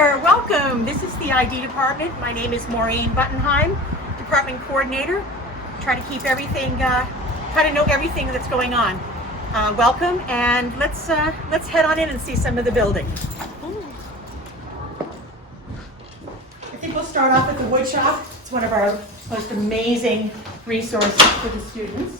there, welcome. This is the ID department. My name is Maureen Buttenheim, department coordinator. Try to keep everything, try to know everything that's going on. Welcome, and let's head on in and see some of the building. I think we'll start off at the wood shop. It's one of our most amazing resources for the students.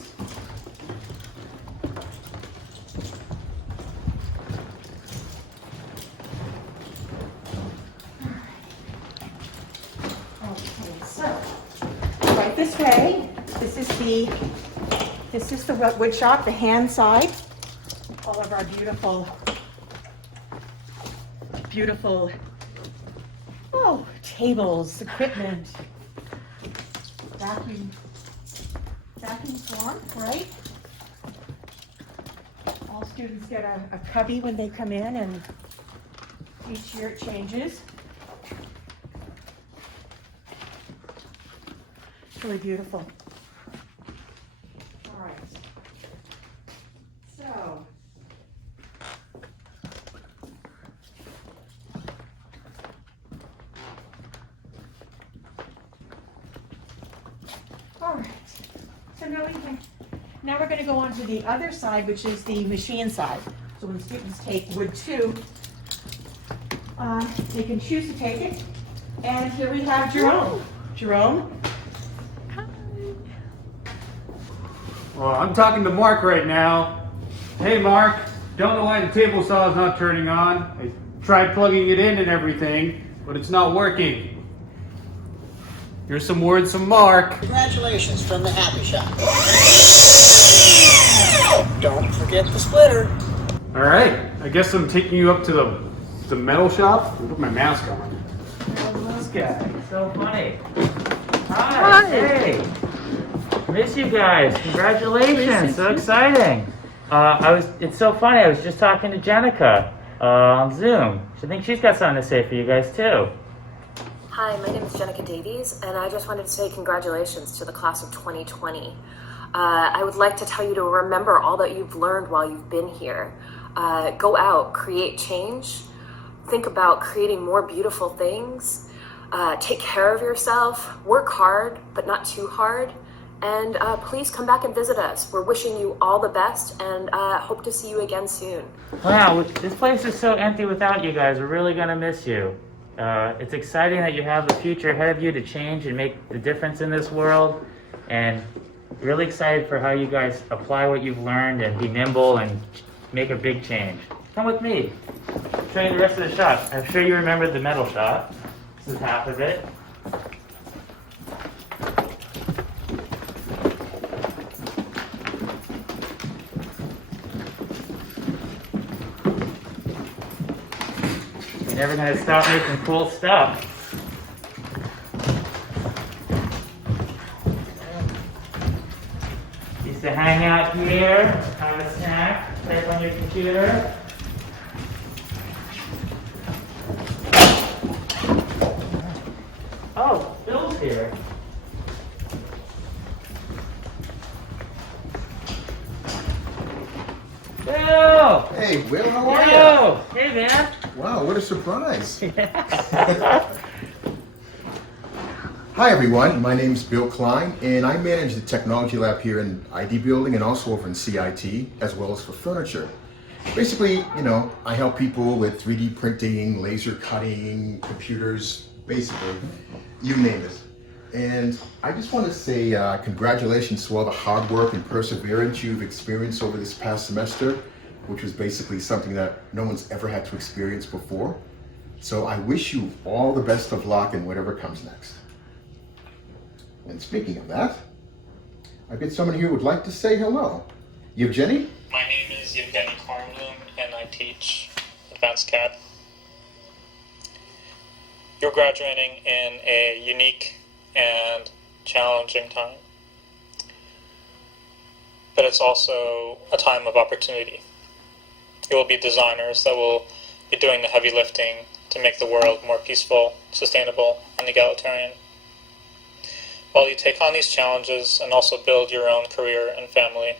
Right this way. This is the wood shop, the hand side. All of our beautiful tables, equipment, vacuum form, right? All students get a cubby when they come in, and each year it changes. Really beautiful. All right. So, all right. So now we're going to go on to the other side, which is the machine side. So when students take wood 2, they can choose to take it. And here we have Jerome. Jerome. Well, I'm talking to Mark right now. Hey Mark, don't know why the table saw is not turning on. I tried plugging it in and everything, but it's not working. Here's some words from Mark. Congratulations from the Happy Shop. Don't forget the splitter. Alright, I guess I'm taking you up to the metal shop. I'll put my mask on. This guy, so funny. Hi. Hey. Miss you guys. Congratulations. So exciting. It's so funny. I was just talking to Jenica on Zoom. I think she's got something to say for you guys too. Hi, my name is Jenica Davies, and I just wanted to say congratulations to the class of 2020. I would like to tell you to remember all that you've learned while you've been here. Go out, create change, think about creating more beautiful things, take care of yourself, work hard, but not too hard. And please come back and visit us. We're wishing you all the best and hope to see you again soon. Wow, this place is so empty without you guys. We're really going to miss you. It's exciting that you have the future ahead of you to change and make the difference in this world. And really excited for how you guys apply what you've learned and be nimble and make a big change. Come with me. I'll show you the rest of the shop. I'm sure you remember the metal shop. This is half of it. Never gonna stop making cool stuff. Used to hang out here, have a snack, type on your computer. Oh, Bill's here. Bill! Hey, Will, how are Yo! Hey, man. you? Wow, what a surprise. Hi, everyone. My name is Bill Klein, and I manage the technology lab here in ID building and also over in CIT, as well as for furniture. Basically, I help people with 3D printing, laser cutting, computers, basically, you name it. And I just want to say congratulations to all the hard work and perseverance you've experienced over this past semester, which was basically something that no one's ever had to experience before. So I wish you all the best of luck in whatever comes next. And speaking of that, I bet someone here would like to say hello. Yevgeny? My name is Yevgeny Kornblum, and I teach Advanced CAD. You're graduating in a unique and challenging time, but it's also a time of opportunity. You will be designers that will be doing the heavy lifting to make the world more peaceful, sustainable, and egalitarian. While you take on these challenges and also build your own career and family,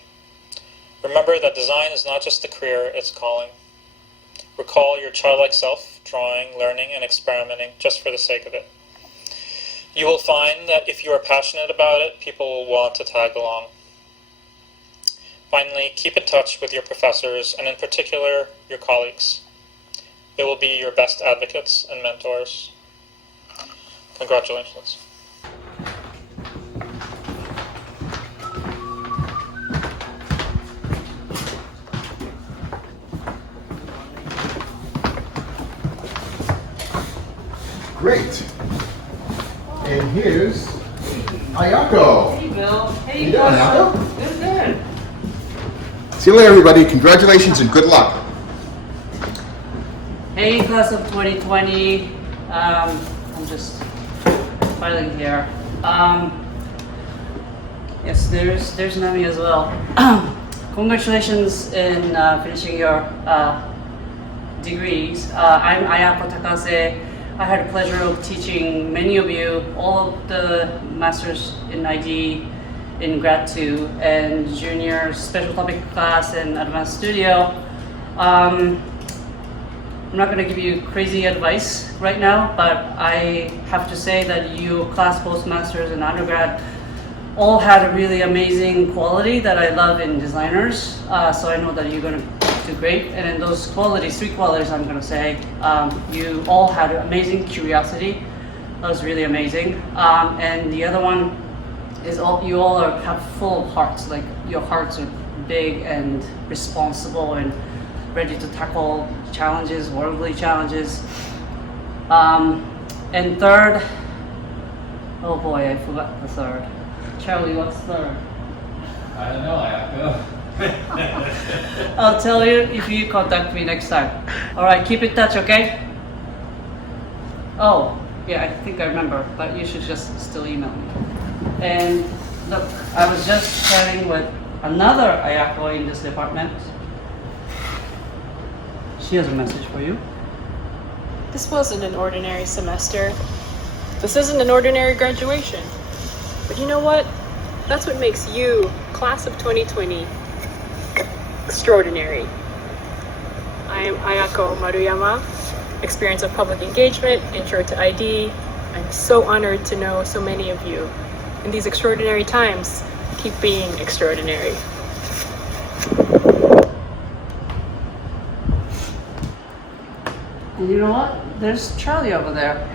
remember that design is not just a career, it's a calling. Recall your childlike self, drawing, learning, and experimenting just for the sake of it. You will find that if you are passionate about it, people will want to tag along. Finally, keep in touch with your professors, and in particular, your colleagues. They will be your best advocates and mentors. Congratulations. Great. And here's Ayako. Hey, Bill. Hey, You doing, Ayako? Good, good. See you later, everybody. Congratulations and good luck. Hey, class of 2020. I'm just filing here. Yes, there's Nami as well. Congratulations in finishing your degrees. I'm Ayako Takase. I had the pleasure of teaching many of you, all of the masters in ID in Grad 2 and junior special topic class and advanced studio. I'm not going to give you crazy advice right now, but I have to say that you class postmasters and undergrad all had a really amazing quality that I love in designers. So I know that you're going to do great. And in those qualities, 3 qualities I'm going to say, you all had amazing curiosity. That was really amazing. And the other one is you all have full of hearts. Like your hearts are big and responsible and ready to tackle challenges, worldly challenges. And third, oh boy, I forgot the third. Charlie, what's third? I don't know, Ayako. I'll tell you if you contact me next time. All right, keep in touch, okay? Oh, yeah, I think I remember, but you should just still email me. And look, I was just chatting with another Ayako in this department. She has a message for you. This wasn't an ordinary semester. This isn't an ordinary graduation. But you know what? That's what makes you, class of 2020, extraordinary. I am Ayako Maruyama, experience of public engagement, intro to ID. I'm so honored to know so many of you. In these extraordinary times, keep being extraordinary. And you know what? There's Charlie over there.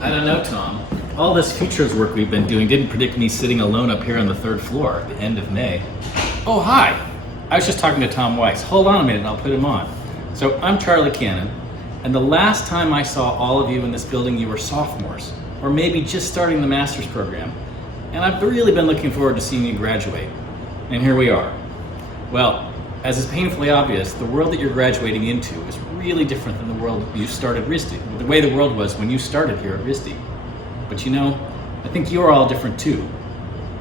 I don't know, Tom. All this futures work we've been doing didn't predict me sitting alone up here on the 3rd floor at the end of May. Oh, hi! I was just talking to Tom Weiss. Hold on a minute and I'll put him on. So, I'm Charlie Cannon, and the last time I saw all of you in this building, you were sophomores, or maybe just starting the master's program. And I've really been looking forward to seeing you graduate. And here we are. Well, as is painfully obvious, the world that you're graduating into is really different than the world you started RISD, the way the world was when you started here at RISD. But you know, I think you're all different too.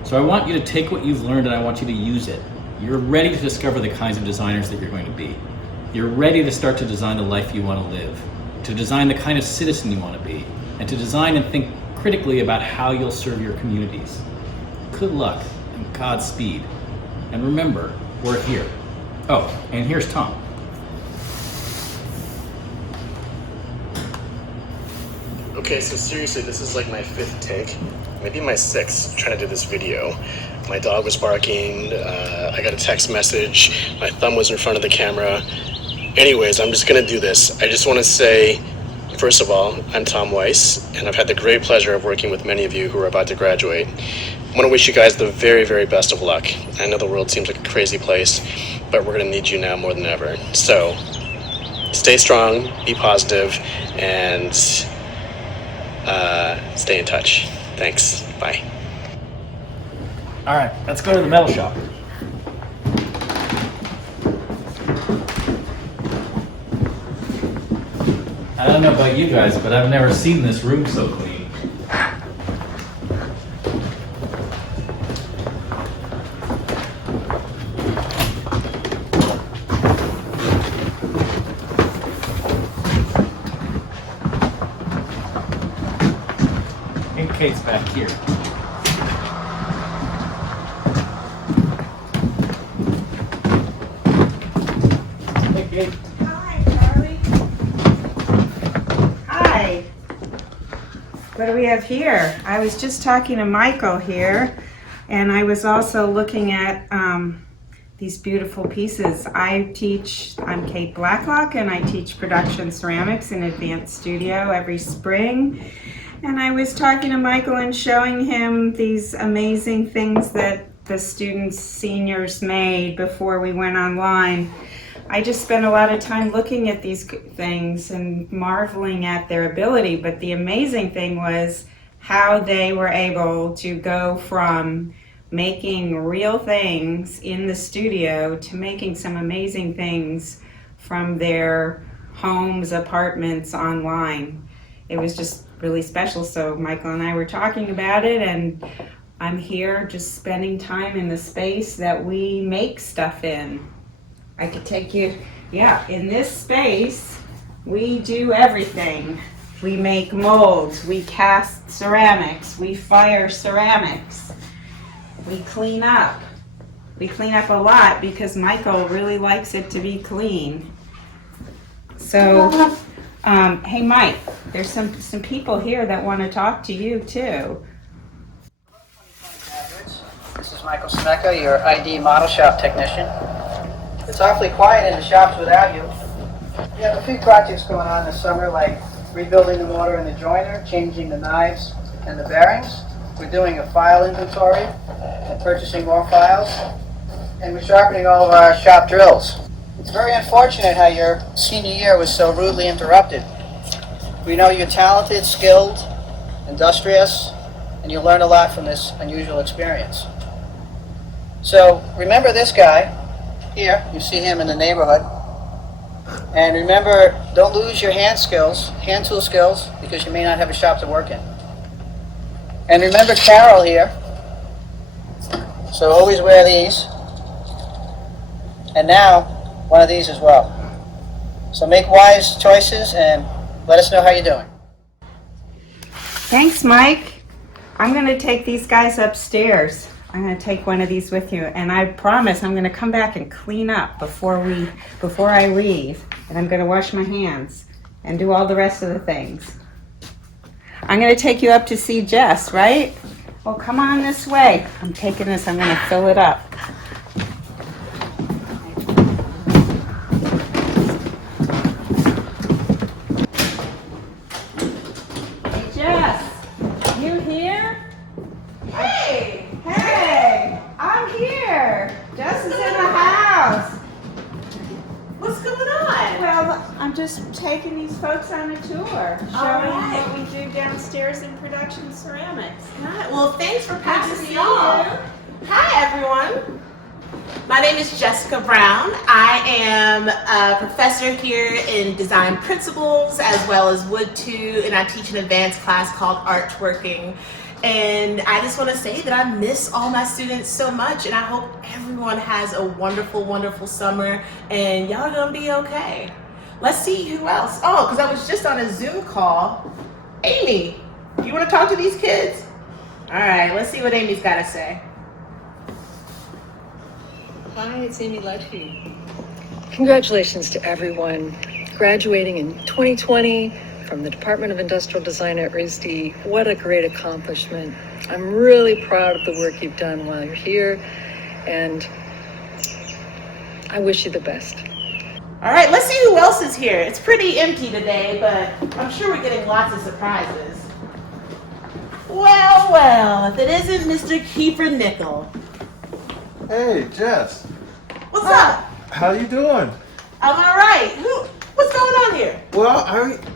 So I want you to take what you've learned and I want you to use it. You're ready to discover the kinds of designers that you're going to be. You're ready to start to design the life you want to live, to design the kind of citizen you want to be, and to design and think critically about how you'll serve your communities. Good luck and Godspeed. And remember, we're here. Oh, and here's Tom. Okay, so seriously, this is like my 5th take, maybe my 6th, trying to do this video. My dog was barking, I got a text message, my thumb was in front of the camera. Anyways, I'm just gonna do this. I just wanna say, first of all, I'm Tom Weiss, and I've had the great pleasure of working with many of you who are about to graduate. I wanna wish you guys the very, very best of luck. I know the world seems like a crazy place, but we're gonna need you now more than ever. So, stay strong, be positive, and stay in touch. Thanks. Bye. All right, let's go to the metal shop. I don't know about you guys, but I've never seen this room so clean. And Kate's back here. what do we have here? I was just talking to Michael here, and I was also looking at these beautiful pieces. I'm Kate Blacklock, and I teach production ceramics in Advanced Studio every spring. And I was talking to Michael and showing him these amazing things that the students, seniors made before we went online. I just spent a lot of time looking at these things and marveling at their ability, but the amazing thing was how they were able to go from making real things in the studio to making some amazing things from their homes, apartments, online. It was just really special. So Michael and I were talking about it, and I'm here just spending time in the space that we make stuff in. I could take you, in this space, we do everything. We make molds, we cast ceramics, we fire ceramics, we clean up. We clean up a lot because Michael really likes it to be clean. So, hey Mike, there's some people here that want to talk to you too. This is Michael Smeka, your ID model shop technician. It's awfully quiet in the shops without you. We have a few projects going on this summer, like rebuilding the motor and the joiner, changing the knives and the bearings. We're doing a file inventory and purchasing more files. And we're sharpening all of our shop drills. It's very unfortunate how your senior year was so rudely interrupted. We know you're talented, skilled, industrious, and you'll learn a lot from this unusual experience. So remember this guy here, you see him in the neighborhood. And remember, don't lose your hand tool skills, because you may not have a shop to work in. And remember Carol here. So always wear these. And now, one of these as well. So make wise choices and let us know how you're doing. Thanks, Mike. I'm going to take these guys upstairs. I'm going to take one of these with you, and I promise I'm going to come back and clean up before I leave, and I'm going to wash my hands and do all the rest of the things. I'm going to take you up to see Jess, right? Well, come on this way. I'm taking this. I'm going to fill it up. Hey, Jess, you here? Hey, I'm here. Jess is in the house. What's going on? Well, I'm just taking these folks on a tour, showing them what we do downstairs in production ceramics. Right. Well, thanks for Good to passing see me on. you. Hi, everyone. My name is Jessica Brown. I am a professor here in design principles as well as Wood 2, and I teach an advanced class called Artworking. And I just want to say that I miss all my students so much, and I hope everyone has a wonderful, wonderful summer, and y'all are gonna be okay. Let's see who else. Oh, because I was just on a Zoom call. Amy, you want to talk to these kids? All right, let's see what Amy's got to say. Hi, it's Amy Ledfie. Congratulations to everyone graduating in 2020 from the Department of Industrial Design at RISD. What a great accomplishment. I'm really proud of the work you've done while you're here, and I wish you the best. All right, let's see who else is here. It's pretty empty today, but I'm sure we're getting lots of surprises. Well, if it isn't Mr. Kiefer Nickel. Hey, Jess. What's up? How you doing? I'm all right. What's going on here? Well,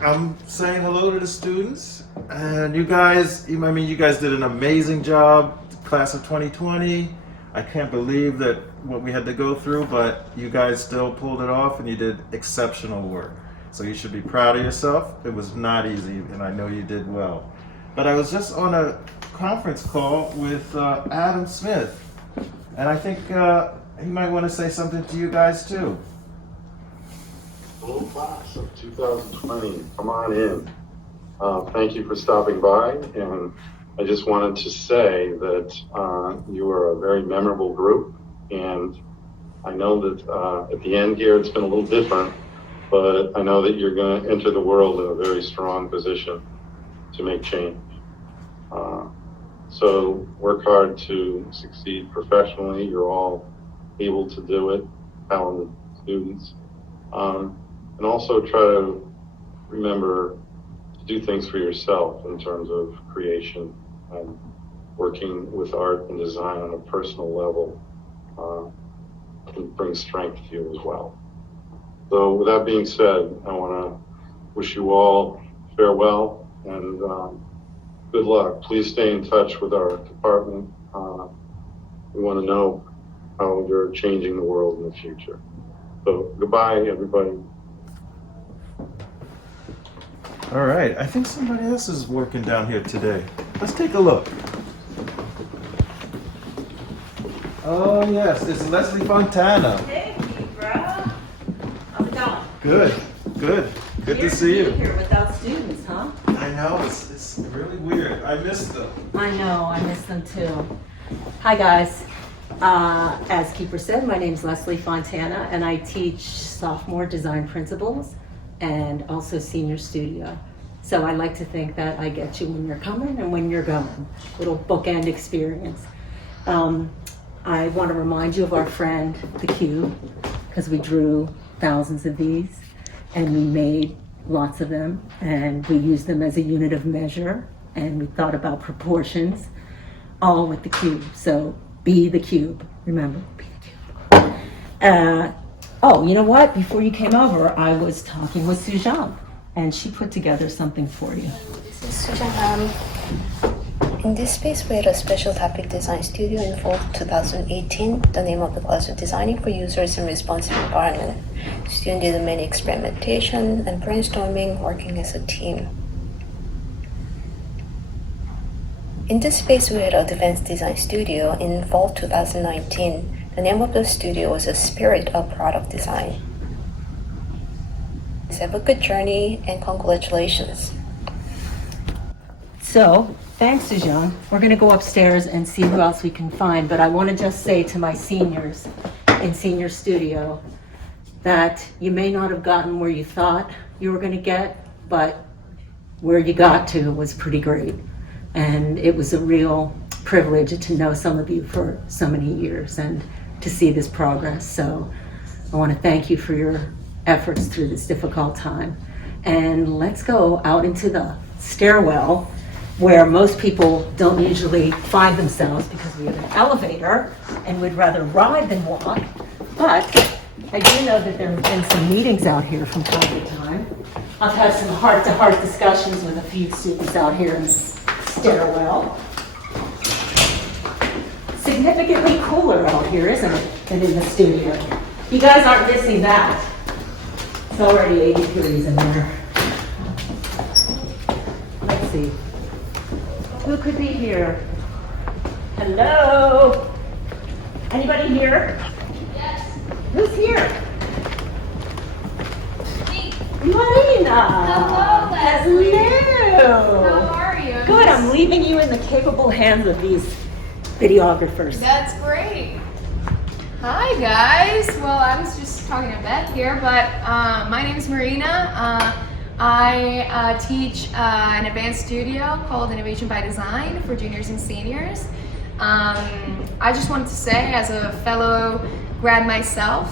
I'm saying hello to the students, and you guys did an amazing job, class of 2020. I can't believe that what we had to go through, but you guys still pulled it off, and you did exceptional work. So you should be proud of yourself. It was not easy, and I know you did well. But I was just on a conference call with Adam Smith, and I think he might want to say something to you guys too. Hello, class of 2020. Come on in. Thank you for stopping by, and I just wanted to say that you are a very memorable group, and I know that at the end here it's been a little different, but I know that you're going to enter the world in a very strong position to make change. So work hard to succeed professionally. You're all able to do it, talented students. And also try to remember to do things for yourself in terms of creation and working with art and design on a personal level can bring strength to you as well. So with that being said, I want to wish you all farewell and good luck. Please stay in touch with our department. We want to know how you're changing the world in the future. So goodbye, everybody. All right, I think somebody else is working down here today. Let's take a look. Oh yes, it's Leslie Fontana. Hey, bro. How's it going? Good, good. Good to see you. Here without students, huh? I know, it's really weird. I missed them. I know, I miss them too. Hi guys. As Keeper said, my name's Leslie Fontana and I teach sophomore design principles and also senior studio. So I like to think that I get you when you're coming and when you're going. Little bookend experience. I want to remind you of our friend, the cube, because we drew thousands of these and we made lots of them and we used them as a unit of measure and we thought about proportions, all with the cube. So be the cube, remember, be the cube. Oh, you know what? Before you came over, I was talking with Suzanne and she put together something for you. This is Suzanne. In this space, we had a special topic design studio in fall 2018. The name of the class was Designing for Users in Responsive Environment. Students did many experimentation and brainstorming, working as a team. In this space, we had a advanced design studio in fall 2019. The name of the studio was A Spirit of Product Design. Have a good journey and congratulations. So, thanks, Suzanne. We're going to go upstairs and see who else we can find, but I want to just say to my seniors in senior studio that you may not have gotten where you thought you were going to get, but where you got to was pretty great. And it was a real privilege to know some of you for so many years and to see this progress. So I want to thank you for your efforts through this difficult time. And let's go out into the stairwell where most people don't usually find themselves because we have an elevator and would rather ride than walk. But I do know that there have been some meetings out here from time to time. I've had some heart-to-heart discussions with a few students out here in this stairwell. Significantly cooler out here, isn't it, than in the studio? You guys aren't missing that. It's already 80 degrees in there. Let's see. Who could be here? Hello? Anybody here? Yes. Who's here? Me. Marina. Hello, Leslie. Hello. How are you? Good, I'm leaving you in the capable hands of these videographers. That's great. Hi, guys. Well, I was just talking to Beth here, but my name is Marina. I teach an advanced studio called Innovation by Design for juniors and seniors. I just wanted to say, as a fellow grad myself,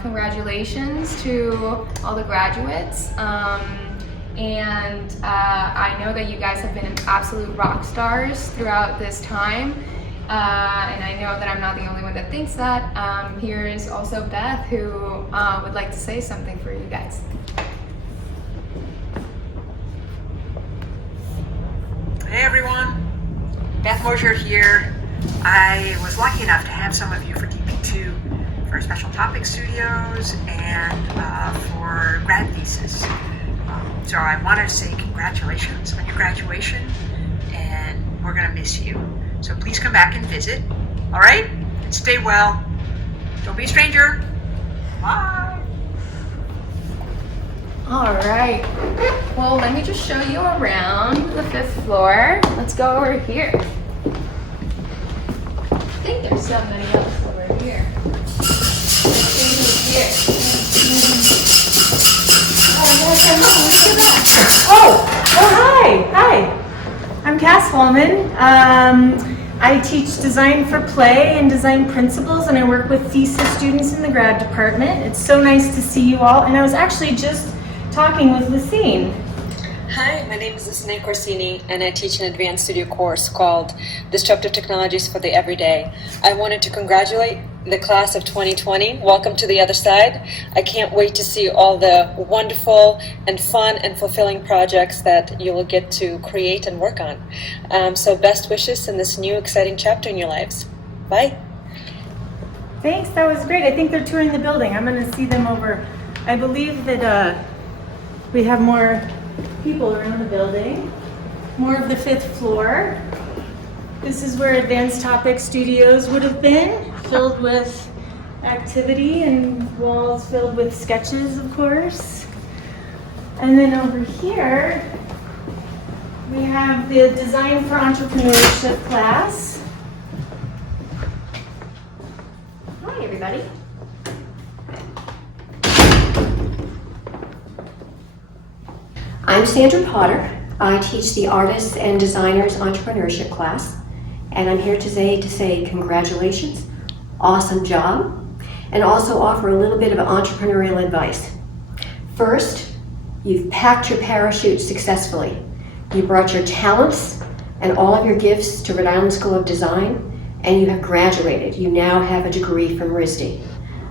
congratulations to all the graduates. And I know that you guys have been absolute rock stars throughout this time. And I know that I'm not the only one that thinks that. Here is also Beth, who would like to say something for you guys. Hey everyone, Beth Mosier here. I was lucky enough to have some of you for DP2 for Special Topic Studios and for grad thesis. So I wanted to say congratulations on your graduation, and we're gonna miss you. So please come back and visit, all right? And stay well. Don't be a stranger. Bye. All right. Well, let me just show you around the 5th floor. Let's go over here. I think there's somebody else over here. Let's see who's here. Oh, yes, I know. Look at that. Oh, hi. I'm Cass Holman. I teach design for play and design principles, and I work with thesis students in the grad department. It's so nice to see you all, and I was actually just talking with Lucine. Hi, my name is Lucine Corsini, and I teach an advanced studio course called Disruptive Technologies for the Everyday. I wanted to congratulate the class of 2020. Welcome to the other side. I can't wait to see all the wonderful and fun and fulfilling projects that you will get to create and work on. So best wishes in this new exciting chapter in your lives. Bye. Thanks, that was great. I think they're touring the building. I'm going to see them over. I believe that we have more people around the building. More of the 5th floor. This is where Advanced Topic Studios would have been, filled with activity and walls filled with sketches, of course. And then over here, we have the Design for Entrepreneurship class. Hi, everybody. I'm Sandra Potter. I teach the Artists and Designers Entrepreneurship class, and I'm here today to say congratulations, awesome job, and also offer a little bit of entrepreneurial advice. First, you've packed your parachute successfully. You brought your talents and all of your gifts to Rhode Island School of Design, and you have graduated. You now have a degree from RISD.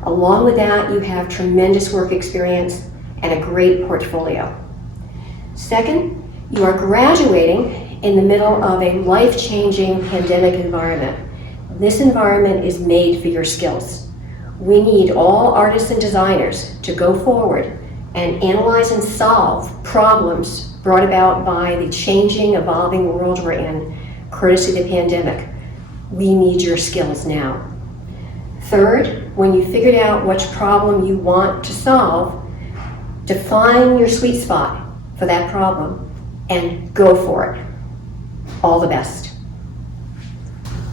Along with that, you have tremendous work experience and a great portfolio. Second, you are graduating in the middle of a life-changing pandemic environment. This environment is made for your skills. We need all artists and designers to go forward and analyze and solve problems brought about by the changing, evolving world we're in, courtesy of the pandemic. We need your skills now. Third, when you figured out which problem you want to solve, define your sweet spot for that problem and go for it. All the best.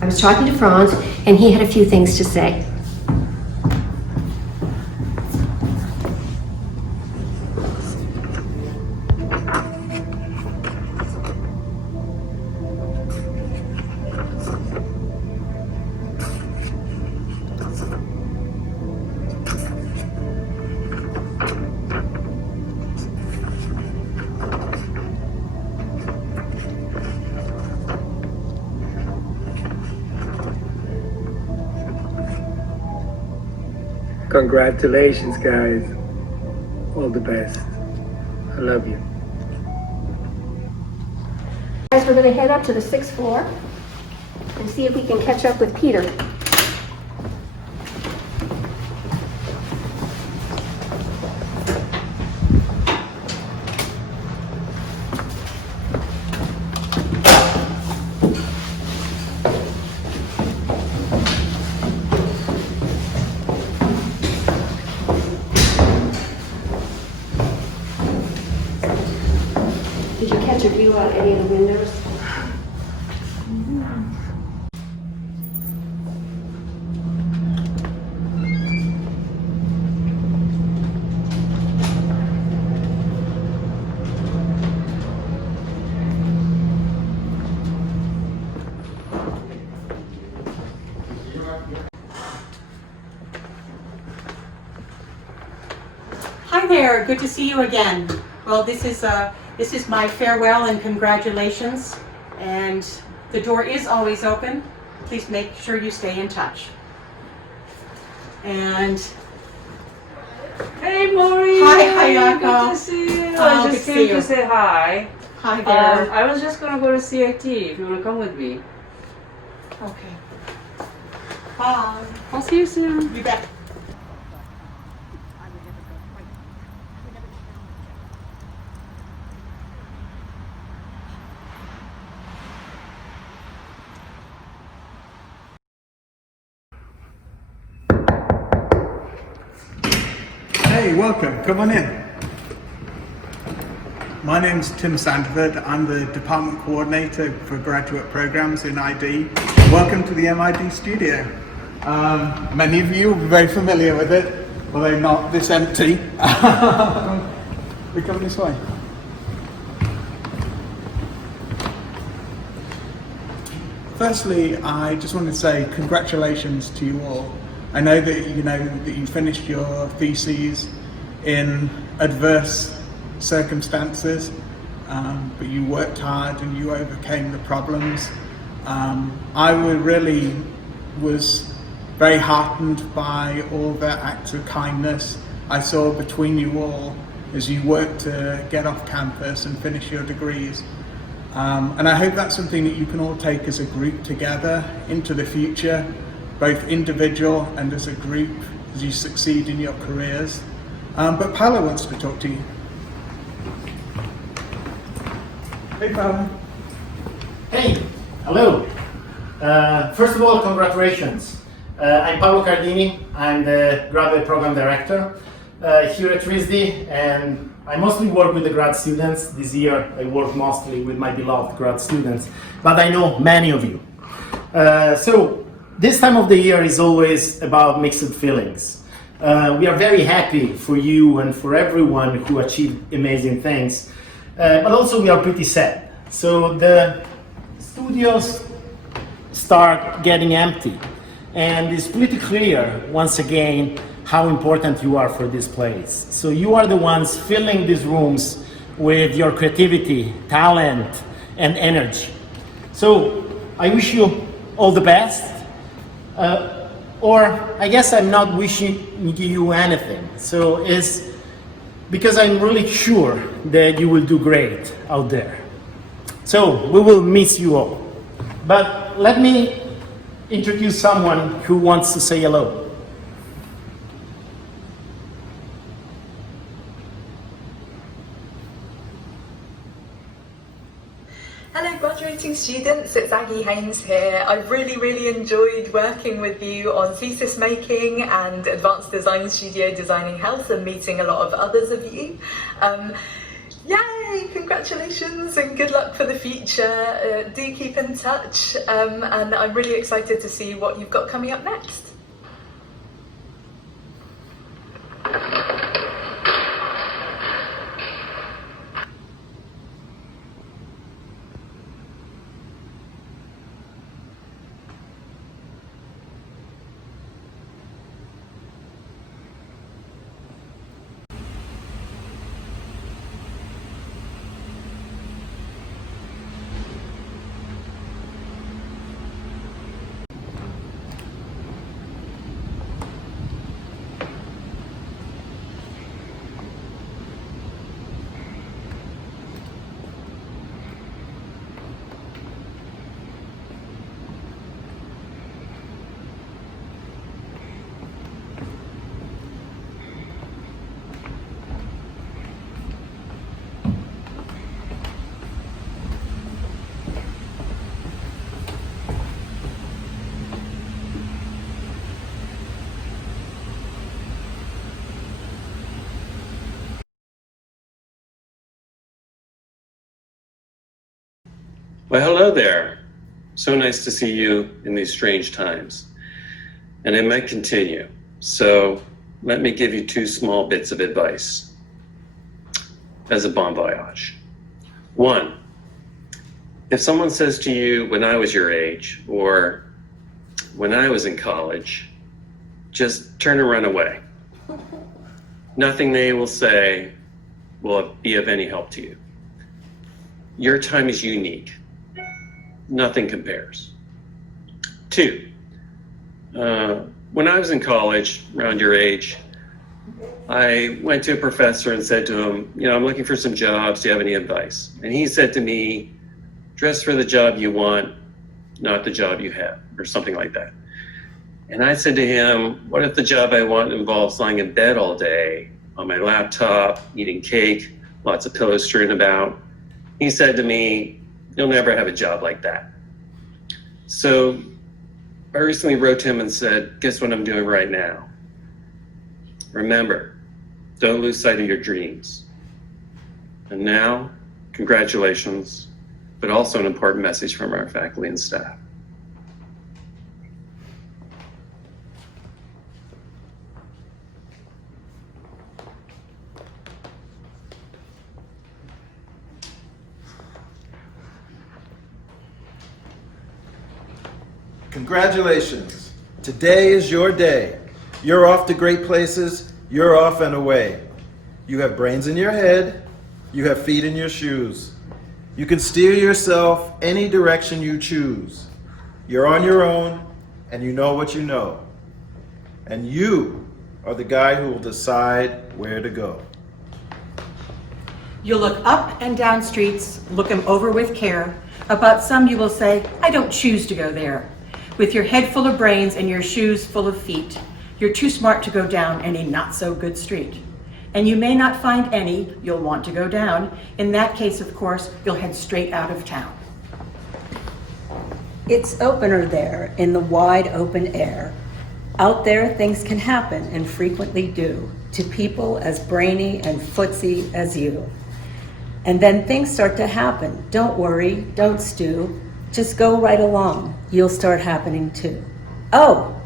I was talking to Franz and he had a few things to say. Congratulations, guys. All the best. I love you. Guys, we're going to head up to the 6th floor and see if we can catch up with Peter. Did you catch a view out any of the windows? Hi there, good to see you again. Well, this is my farewell and congratulations, and the door is always open. Please make sure you stay in touch. And Hey, Maureen. Hi, Ayako. Good to see you. Oh, I good just to came see you. to say hi. Hi there. I was just gonna go to CIT if you wanna come with me. Okay. Bye. I'll see you soon. You bet. Hey, welcome. Come on in. My name's Tim Sandford. I'm the Department Coordinator for Graduate Programs in ID. Welcome to the MID studio. Many of you will be very familiar with it, although not this empty. We come this way. Firstly, I just want to say congratulations to you all. I know that you finished your theses in adverse circumstances, but you worked hard and you overcame the problems. I really was very heartened by all the acts of kindness I saw between you all as you worked to get off campus and finish your degrees. And I hope that's something that you can all take as a group together into the future, both individual and as a group, as you succeed in your careers. But Paolo wants to talk to you. Hey, Paolo. Hey, hello. First of all, congratulations. I'm Paolo Cardini. I'm the graduate program director here at RISD, and I mostly work with the grad students. This year I work mostly with my beloved grad students, but I know many of you. So this time of the year is always about mixed feelings. We are very happy for you and for everyone who achieved amazing things, but also we are pretty sad. So the studios start getting empty, and it's pretty clear once again how important you are for this place. So you are the ones filling these rooms with your creativity, talent, and energy. So I wish you all the best, or I guess I'm not wishing you anything. So it's because I'm really sure that you will do great out there. So we will miss you all. But let me introduce someone who wants to say hello. Hello graduating students, it's Aggie Haynes here. I've really enjoyed working with you on thesis making and Advanced Design Studio designing health and meeting a lot of others of you. Yay, congratulations and good luck for the future. Do keep in touch and I'm really excited to see what you've got coming up next. Well, hello there. So nice to see you in these strange times. And it might continue. So let me give you two small bits of advice as a bon voyage. One, if someone says to you, when I was your age, or when I was in college, just turn and run away. Nothing they will say will be of any help to you. Your time is unique. Nothing compares. Two, when I was in college, around your age, I went to a professor and said to him, I'm looking for some jobs. Do you have any advice? And he said to me, dress for the job you want, not the job you have, or something like that. And I said to him, what if the job I want involves lying in bed all day on my laptop, eating cake, lots of pillows strewn about? He said to me, you'll never have a job like that. So I recently wrote to him and said, guess what I'm doing right now? Remember, don't lose sight of your dreams. And now, congratulations, but also an important message from our faculty and staff. Congratulations. Today is your day. You're off to great places. You're off and away. You have brains in your head. You have feet in your shoes. You can steer yourself any direction you choose. You're on your own, and you know what you know. And you are the guy who will decide where to go. You'll look up and down streets, look them over with care. About some you will say, I don't choose to go there. With your head full of brains and your shoes full of feet, you're too smart to go down any not so good street. And you may not find any you'll want to go down. In that case, of course, you'll head straight out of town. It's opener there in the wide open air. Out there things can happen and frequently do to people as brainy and footsy as you. And then things start to happen. Don't worry, don't stew. Just go right along. You'll start happening too. Oh!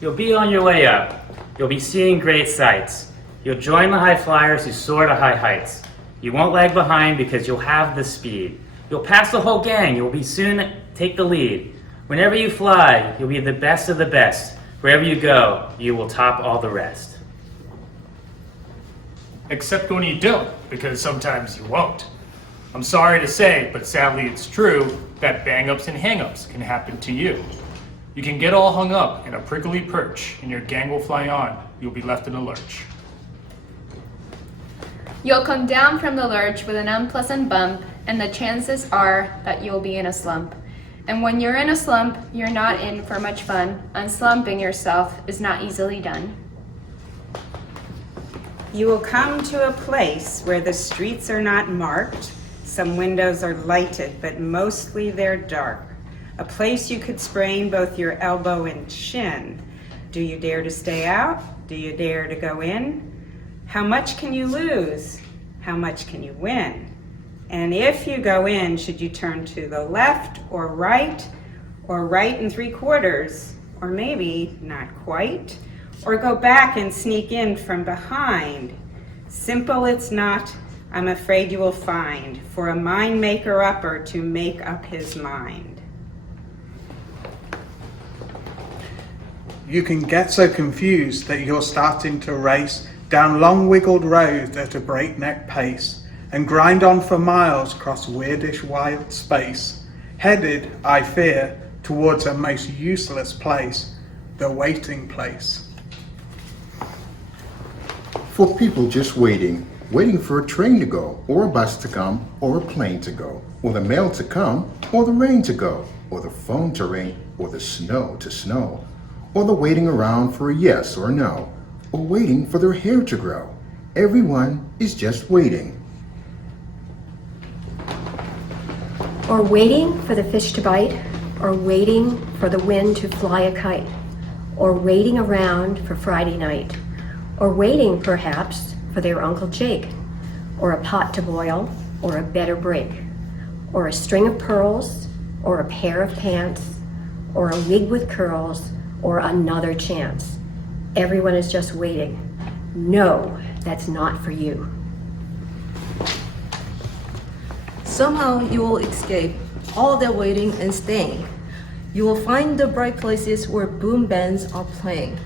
You'll be on your way up. You'll be seeing great sights. You'll join the high flyers who soar to high heights. You won't lag behind because you'll have the speed. You'll pass the whole gang. You'll be soon take the lead. Whenever you fly, you'll be the best of the best. Wherever you go, you will top all the rest. Except when you don't, because sometimes you won't. I'm sorry to say, but sadly it's true, that bang-ups and hang-ups can happen to you. You can get all hung up in a prickly perch, and your gang will fly on. You'll be left in a lurch. You'll come down from the lurch with an unpleasant bump, and the chances are that you'll be in a slump. And when you're in a slump, you're not in for much fun. Unslumping yourself is not easily done. You will come to a place where the streets are not marked. Some windows are lighted, but mostly they're dark. A place you could sprain both your elbow and chin. Do you dare to stay out? Do you dare to go in? How much can you lose? How much can you win? And if you go in, should you turn to the left or right and 3/4, or maybe not quite, or go back and sneak in from behind? Simple it's not, I'm afraid you will find, for a mind maker upper to make up his mind. You can get so confused that you're starting to race down long wiggled roads at a breakneck pace and grind on for miles across weirdish wild space, headed, I fear, towards a most useless place, the waiting place. For people just waiting for a train to go, or a bus to come, or a plane to go, or the mail to come, or the rain to go, or the phone to ring, or the snow to snow, or the waiting around for a yes or no, or waiting for their hair to grow. Everyone is just waiting. Or waiting for the fish to bite, or waiting for the wind to fly a kite, or waiting around for Friday night, or waiting perhaps for their Uncle Jake, or a pot to boil, or a bed or break, or a string of pearls, or a pair of pants, or a wig with curls, or another chance. Everyone is just waiting. No, that's not for you. Somehow you will escape all that waiting and staying. You will find the bright places where boom bands are playing.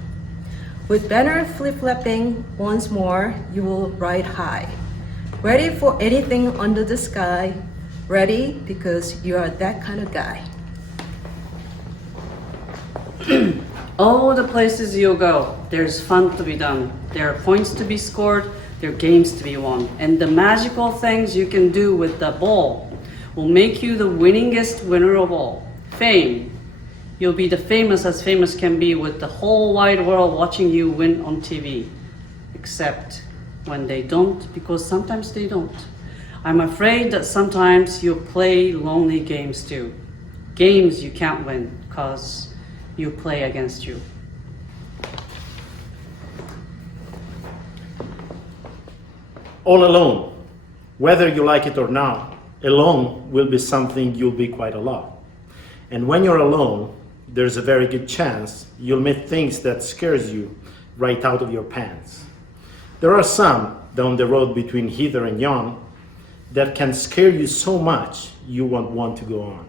With banner flip-flapping once more, you will ride high. Ready for anything under the sky. Ready because you are that kind of guy. All the places you'll go, there's fun to be done. There are points to be scored, there are games to be won. And the magical things you can do with the ball will make you the winningest winner of all. Fame. You'll be the famous as famous can be with the whole wide world watching you win on TV. Except when they don't, because sometimes they don't. I'm afraid that sometimes you'll play lonely games too. Games you can't win because you play against you. All alone, whether you like it or not, alone will be something you'll be quite a lot. And when you're alone, there's a very good chance you'll meet things that scares you right out of your pants. There are some down the road between hither and yon that can scare you so much you won't want to go on.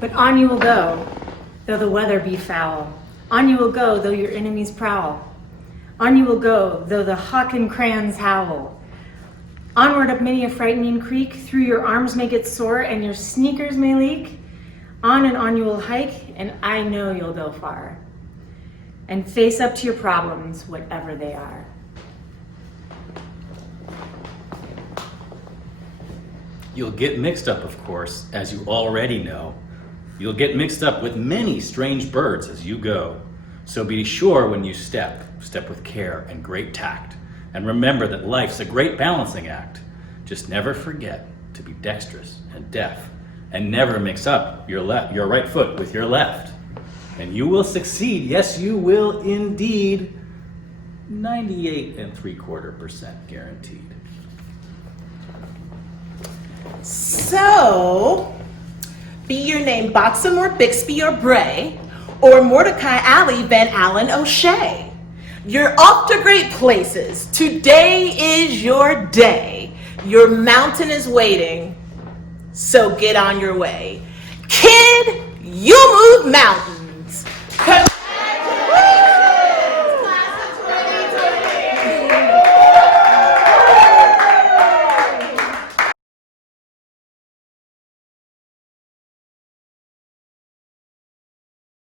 But on you will go, though the weather be foul. On you will go, though your enemies prowl. On you will go, though the hawk and crayons howl. Onward up many a frightening creek, through your arms may get sore and your sneakers may leak. On and on you will hike, and I know you'll go far. And face up to your problems, whatever they are. You'll get mixed up, of course, as you already know. You'll get mixed up with many strange birds as you go. So be sure when you step with care and great tact. And remember that life's a great balancing act. Just never forget to be dexterous and deft, and never mix up your right foot with your left. And you will succeed, yes you will indeed. 98.75% guaranteed. So, be your name Boxam or Bixby or Bray, or Mordecai Alley Van Allen O'Shea. You're off to great places. Today is your day. Your mountain is waiting, so get on your way. Kid, you move mountains.